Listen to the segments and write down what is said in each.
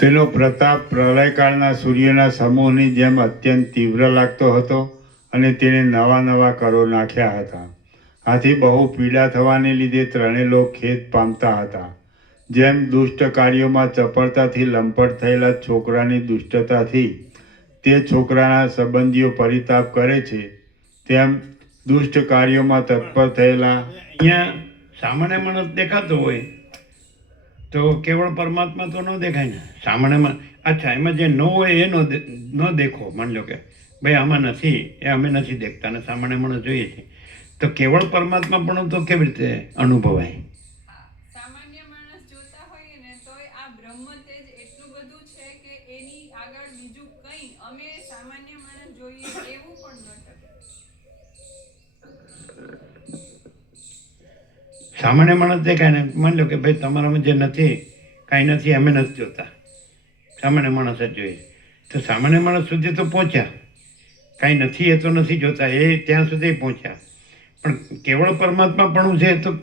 તેનો પ્રતાપ પ્રલયકાળના સૂર્યના સમૂહની જેમ અત્યંત તીવ્ર લાગતો હતો અને તેણે નવા નવા કરો નાખ્યા હતા. આથી બહુ પીડા થવાને લીધે ત્રણેય લોક ખેદ પામતા હતા. જેમ દુષ્ટ કાર્યોમાં ચપળતાથી લંપટ થયેલા છોકરાની દુષ્ટતાથી તે છોકરાના સંબંધીઓ પરિતાપ કરે છે, તેમ દુષ્ટ કાર્યોમાં તત્પર થયેલા અહીંયા સામાન્ય માણસ દેખાતો હોય તો કેવળ પરમાત્મા તો ન દેખાય ને? સામાન્યમાં, અચ્છા, એમાં જે ન હોય એ ન દેખો, માની લો કે, ભાઈ, આમાં નથી, એ અમે નથી દેખતા અને સામાન્ય માણસ જોઈએ છે. તો કેવળ પરમાત્મા પણ તો કેવી રીતે અનુભવાય? એવું પણ ન ટકે. સામાન્ય માણસ દેખાય ને માની લો કે ભાઈ તમારામાં જે નથી, કાંઈ નથી, અમે નથી જોતા. સામાન્ય માણસ જ જોઈએ. તો સામાન્ય માણસ સુધી તો પહોંચ્યા. કાંઈ નથી એ તો નથી જોતા, એ ત્યાં સુધી પહોંચ્યા. પણ કેવળ પરમાત્મા પણ છે તો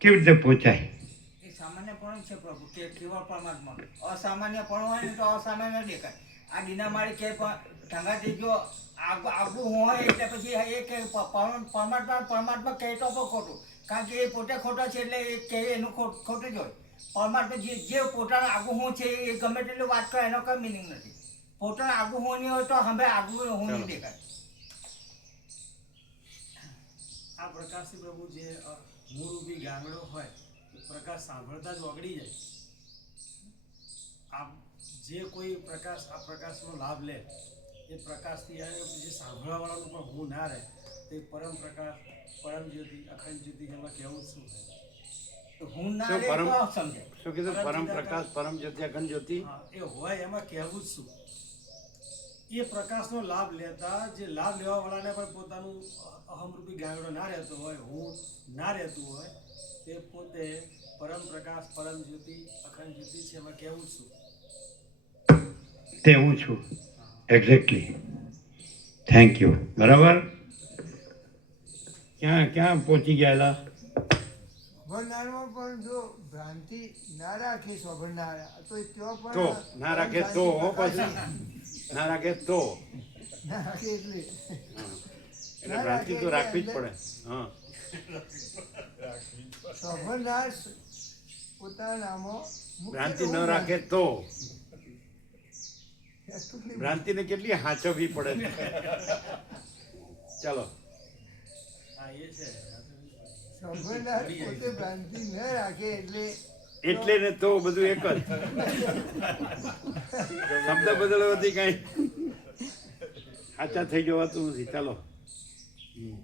કેવી રીતે પહોંચાય? કે પરમાત્મા. અસામાન્યપણું હોય તો અસામાન્ય દેખાય. આ ડીનામાળી કે પણ ઢંગાથી જો હોય એટલે પછી એ કે પરમાત્મા પરમાત્મા કહે પણ ખોટું. કારણ કે એ પોતે ખોટો છે એટલે એ કહે એનું ખોટું જ હોય. પરમાત્મા જે જે પોતાનું આગું હું છે એ ગમે તેટલું વાત કરે એનો કોઈ મિનિંગ નથી. પોતાનું આગું હું નહીં હોય તો હવે આગું હું નહીં દેખાય. આ પ્રકાશી પ્રભુ જે મૂળ ઊભી ગાંગડો હોય એ પ્રકાશ સાંભળતા જ ઓગળી જાય. આ જે કોઈ પ્રકાશ આ પ્રકાશનો લાભ લે એ પ્રકાશથી આ જે સાંભળવાવાળાનું પણ હું ના રહે તે પરમ પ્રકાશ પરમ જ્યોતિ અખંડ જ્યોતિ એમાં કેવું શું છે? હું ના પરમ- તો શું કીધું? પરમ પ્રકાશ પરમ જ્યોતિ અખંડ જ્યોતિ? એ હોય એમાં કહેવું જ શું? એ પ્રકાશનો લાભ લેતા જે લાભ લેવા વાળાને પણ પોતાનું અહમરૂપી ગાયડો ના રહેતો હોય હું ના રહેતું હોય તે પોતે પરમ પ્રકાશ પરમ જ્યોતિ અખંડ જ્યોતિ છે એમાં કહેવું શું? તે હું છું. એક્ઝેક્ટલી થેન્ક યુ બરાબર? ક્યાં ક્યાં પહોંચી ગયેલા પણ જો ભ્રાંતિ ના રાખી સ્વભરનારા તો ત્યાં પણ તો ના રાખે તો પછી. ના રાખે તો. ના રાખે એટલે. એટલે ભ્રાંતિ તો રાખવી જ પડે. હા. સ્વભરનાર પોતાનામાં મુખ્ય ભ્રાંતિ ન રાખે તો. ભ્રાંતિને કેટલી હાચવવી પડે છે? ચાલો. હા એ છે. સ્વભરનાર પોતે ભ્રાંતિ ન રાખે એટલે એટલે ને તો બધું એક જ. શબ્દ બદલવાથી કઈ સાચા થઈ જવાતું નથી. ચાલો. હમ.